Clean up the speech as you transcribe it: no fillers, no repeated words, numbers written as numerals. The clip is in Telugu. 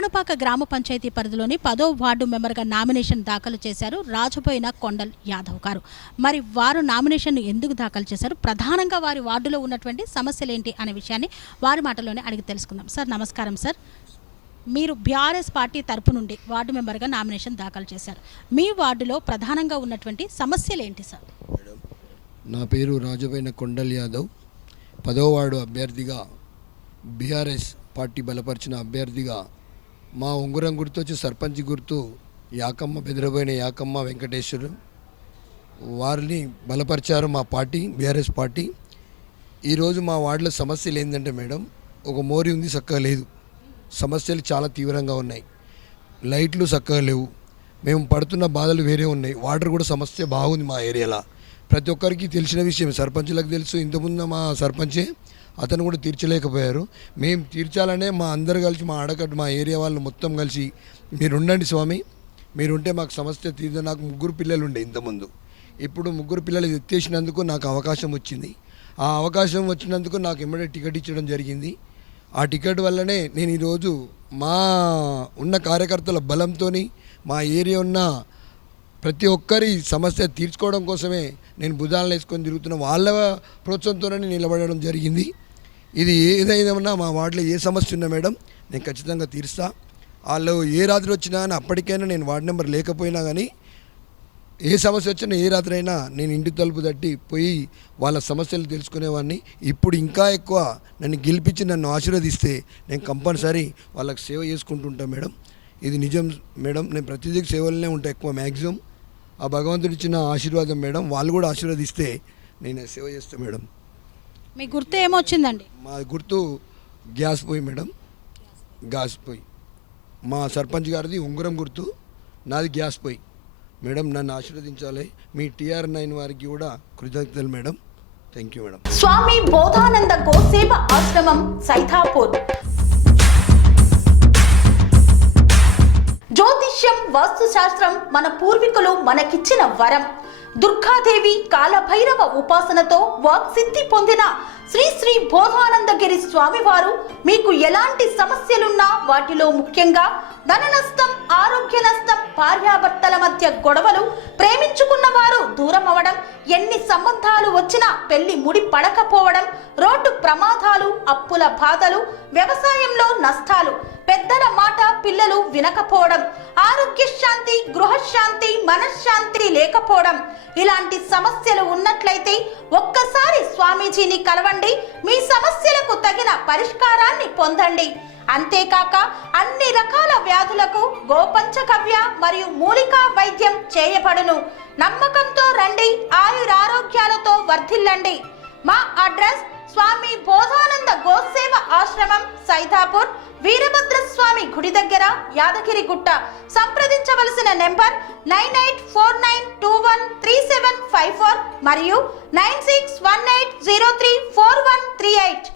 కొలనుపాక గ్రామ పంచాయతీ పరిధిలోని 10వ వార్డు మెంబర్గా నామినేషన్ దాఖలు చేశారు రాజబోయిన కొండల్ యాదవ్ గారు. మరి వారు నామినేషన్ ఎందుకు దాఖలు చేశారు, ప్రధానంగా వారి వార్డులో ఉన్నటువంటి సమస్యలు ఏంటి అనే విషయాన్ని వారి మాటల్లోనే అడిగి తెలుసుకుందాం. సార్ నమస్కారం. సార్, మీరు బీఆర్ఎస్ పార్టీ తరపు నుండి వార్డు మెంబర్గా నామినేషన్ దాఖలు చేశారు. మీ వార్డులో ప్రధానంగా ఉన్నటువంటి సమస్యలు ఏంటి సార్? నా పేరు రాజబోయిన కొండల్ యాదవ్. 10వ వార్డు అభ్యర్థిగా, బీఆర్ఎస్ పార్టీ బలపరిచిన అభ్యర్థిగా మా ఉంగరం గుర్తు వచ్చి సర్పంచ్ గుర్తు యాకమ్మ, బెదిరబోయిన యాకమ్మ వెంకటేశ్వరు వారిని బలపరిచారు మా పార్టీ, బీఆర్ఎస్ పార్టీ. ఈరోజు మా వార్డులో సమస్యలు ఏంటంటే మేడం, ఒక మోరి ఉంది చక్కగా లేదు, సమస్యలు చాలా తీవ్రంగా ఉన్నాయి, లైట్లు చక్కగా లేవు, మేము పడుతున్న బాధలు వేరే ఉన్నాయి, వాటర్ కూడా సమస్య బాగుంది మా ఏరియాలో. ప్రతి ఒక్కరికి తెలిసిన విషయం, సర్పంచులకు తెలుసు, ఇంతకుముందు మా సర్పంచే అతను కూడా తీర్చలేకపోయారు. మేము తీర్చాలనే మా అందరు కలిసి, మా ఆడకట్టు, మా ఏరియా వాళ్ళు మొత్తం కలిసి మీరు ఉండండి స్వామి, మీరుంటే మాకు సమస్య తీర్చ. నాకు 3 పిల్లలు ఉండే ఇంతకుముందు, ఇప్పుడు 3 పిల్లలు ఎత్తేసినందుకు నాకు అవకాశం వచ్చింది. ఆ అవకాశం వచ్చినందుకు నాకు ఎమ్మడే టికెట్ ఇచ్చడం జరిగింది. ఆ టికెట్ వల్లనే నేను ఈరోజు మా ఉన్న కార్యకర్తల బలంతో మా ఏరియా ఉన్న ప్రతి ఒక్కరి సమస్య తీర్చుకోవడం కోసమే నేను భుజాలను వేసుకొని తిరుగుతున్న వాళ్ళ ప్రోత్సాహంతోనే నిలబడడం జరిగింది. ఇది ఏదైనా మా వార్డులో ఏ సమస్య ఉన్నా మేడం నేను ఖచ్చితంగా తీరుస్తా. వాళ్ళు ఏ రాత్రి వచ్చినా కానీ, అప్పటికైనా నేను వార్డు నెంబర్ లేకపోయినా కానీ, ఏ సమస్య వచ్చినా ఏ రాత్రి అయినా నేను ఇంటి తలుపు తట్టి పోయి వాళ్ళ సమస్యలు తెలుసుకునేవాడిని. ఇప్పుడు ఇంకా ఎక్కువ నన్ను గెలిపించి నన్ను ఆశీర్వదిస్తే నేను కంపల్సరీ వాళ్ళకి సేవ చేసుకుంటుంటాను మేడం. ఇది నిజం మేడం, నేను ప్రతిదీ సేవలనే ఉంటాను ఎక్కువ మ్యాక్సిమం. ఆ భగవంతుడు ఇచ్చిన ఆశీర్వాదం మేడం, వాళ్ళు కూడా ఆశీర్వదిస్తే నేను సేవ చేస్తాను మేడం. మీ గుర్తు ఏమొచ్చిందండి? మా గుర్తు గ్యాస్ పొయ్యి మేడం, గ్యాస్ పొయ్యి. మా సర్పంచ్ గారిది ఉంగరం గుర్తు, నాది గ్యాస్ పొయ్యి మేడం. నన్ను ఆశీర్వదించాలి. మీ TR9 వారికి కూడా కృతజ్ఞతలు madam. Thank you madam. Swami Bodhananda Goseva Ashram Saithapur. జ్యోతిష్యం, వాస్తుశాస్త్రం మన పూర్వీకులు మనకిచ్చిన వరం. దుర్గాదేవి, కాలభైరవ ఉపాసనతో వాక్సిద్ధి పొందిన శ్రీ శ్రీ బోధానందగిరి స్వామివారు మీకు ఎలాంటి సమస్యలున్నా, వాటిలో ముఖ్యంగా ధన నష్టం, ఆరోగ్య నష్టం, భార్యాభర్తల మధ్య గొడవలు, ప్రేమించుకున్న వారు దూరం అవడం, ఎన్ని సంబంధాలు వచ్చినా పెళ్లి ముడి పడకపోవడం, రోడ్డు ప్రమాదాలు, అప్పుల బాధలు, వ్యవసాయంలో నష్టాలు, పెద్దల మాట పిల్లలు వినకపోవడం, ఆరోగ్య శాంతి, గృహశాంతి, మనశ్శాంతి లేకపోవడం, ఇలాంటి సమస్యలు ఉన్నట్లయితే ఒక్కసారి స్వామీజీని కలవండి. మీ సమస్యలకు తగిన పరిష్కారాన్ని పొందండి. అంతేకాక అన్ని రకాల వ్యాధులకు గోపంచకవ్య మరియు మూలికా వైద్యం చేయబడును. నమ్మకంతో రండి, ఆయురారోగ్యాలతో వర్ధిల్లండి. మా అడ్రస్ స్వామి బోధానంద గోసేవ ఆశ్రమం, సైథాపూర్, వీరభద్రస్వామి గుడి దగ్గర, యాదగిరిగుట్ట. సంప్రదించవలసిన నెంబర్ 9849213754 మరియు 9618034138.